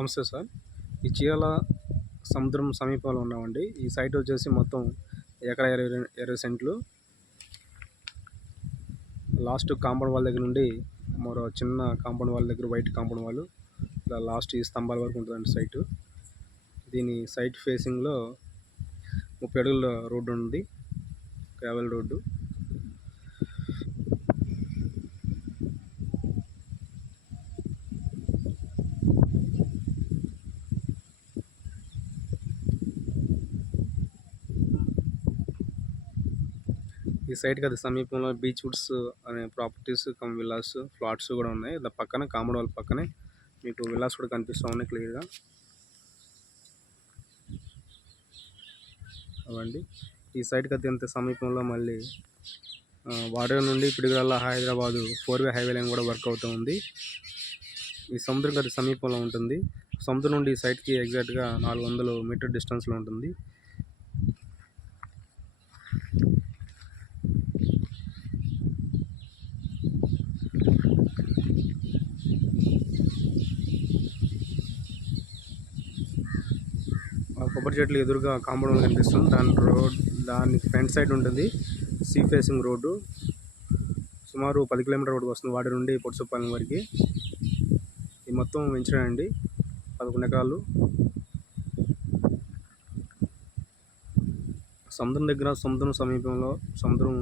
నమస్తే సార్. ఈ చీరాల సముద్రం సమీపంలో ఉన్నామండి. ఈ సైట్ వచ్చేసి మొత్తం ఎకరా 20 సెంట్లు. లాస్ట్ కాంపౌండ్ వాల్ దగ్గర నుండి మరో చిన్న కాంపౌండ్ వాల్ దగ్గర వైట్ కాంపౌండ్ వాల్ ఇలా లాస్ట్ ఈ స్తంభాల వరకు ఉంటుందండి సైటు. దీని సైట్ ఫేసింగ్లో 30 అడుగుల రోడ్డు ఉంది, గ్రావెల్ రోడ్డు. ఈ సైట్కి అది సమీపంలో బీచ్ వుడ్స్ అనే ప్రాపర్టీస్ కమ్ విల్లాస్ ఫ్లాట్స్ కూడా ఉన్నాయి. ఇలా పక్కన కాంపౌండ్ వాల్ పక్కనే మీకు విల్లాస్ కూడా కనిపిస్తూ ఉన్నాయి క్లియర్గా. అవండి ఈ సైట్కి అత్యంత సమీపంలో మళ్ళీ వాడేరు నుండి పిడుగురాళ్ళ హైదరాబాదు 4-వే హైవే లైన్ కూడా వర్క్ అవుతూ ఉంది. ఈ సముద్రం అతి సమీపంలో ఉంటుంది. సముద్రం నుండి ఈ సైట్కి ఎగ్జాక్ట్గా 400 మీటర్ డిస్టెన్స్లో ఉంటుంది. కొబ్బరి చెట్లు ఎదురుగా కాంపౌండ్ వాల్ కనిపిస్తుంది. దాని ఫ్రంట్ సైడ్ ఉంటుంది సీ ఫేసింగ్ రోడ్డు. సుమారు 10 కిలోమీటర్ రోడ్డు వస్తుంది వాడి నుండి పొట్సుపాలెం వరకు. ఇది మొత్తం వెంచర్ అండి, 11 ఎకరాలు. సముద్రం దగ్గర, సముద్రం సమీపంలో, సముద్రం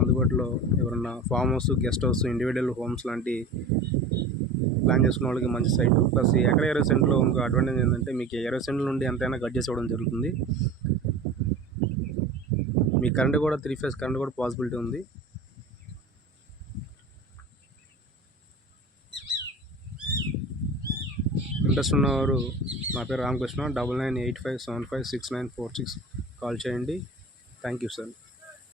అందుబాటులో ఎవరన్నా farm house, guest house, individual homes లాంటి ప్లాన్ చేసుకున్న వాళ్ళకి మంచి సైట్. ప్లస్ ఈ ఎకరా 20 సెంట్లో ఇంకో అడ్వాంటేజ్ ఏంటంటే మీకు 20 సెంట్ల నుండి ఎంతైనా కట్ చేసి ఇవ్వడం జరుగుతుంది. మీ కరెంట్ కూడా 3 ఫేజ్ కరెంట్ కూడా పాసిబిలిటీ ఉంది. ఇంట్రెస్ట్ ఉన్నవారు నా పేరు రామకృష్ణ, 9985756946 కాల్ చేయండి. Thank you sir.